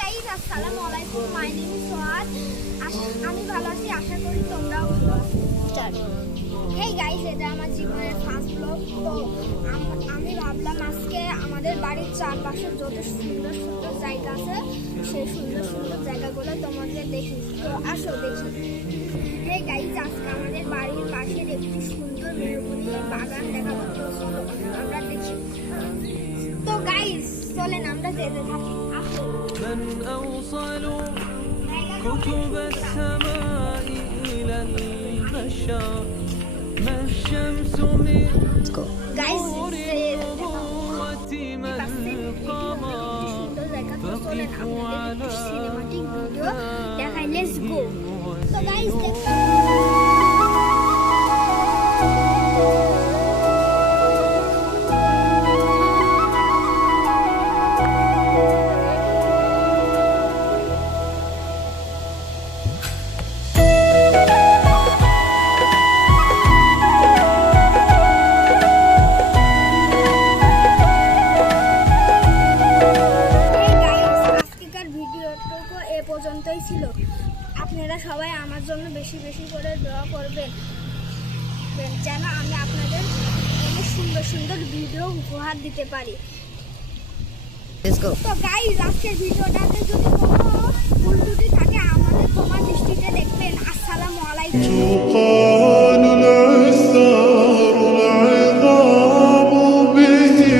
Guys, আসসালামু আলাইকুম। My name is Sohad. আমি ভালো আছি, আশা করি তোমরাও ভালো আছো। হেই গাইস, এটা আমার জীবনের ফার্স্ট ব্লগ। তো আমি ভাবলাম আজকে আমাদের বাড়ির চারপাশে যত সুন্দর সুন্দর জায়গা আছে সেই সুন্দর সুন্দর জায়গাগুলো তোমাদের দেখি। তো আসো দেখি। হেই গাইস, আজকে আমাদের বাড়ির পাশের একটি সুন্দর মেহগনি বাগান দেখাবো। তো চলো আমরা দেখি। তো গাইস চলেন আমরা যেতে থাকি। আসো। من أوصل كتب السماء إلى البشر ما الشمس من গাইস نور النبوة ما القمر فقف على সিনেমাটিক ভিডিও দেখাই। Let's go. তো গাইস ভিডিওটুকু এ পর্যন্তই ছিল। আপনারা সবাই আমার জন্য বেশি বেশি করে দোয়া করবেন যেন আমি আপনাদের অনেক সুন্দর সুন্দর ভিডিও উপহার দিতে পারি। তো গাইস আজকের ভিডিওটাতে যদি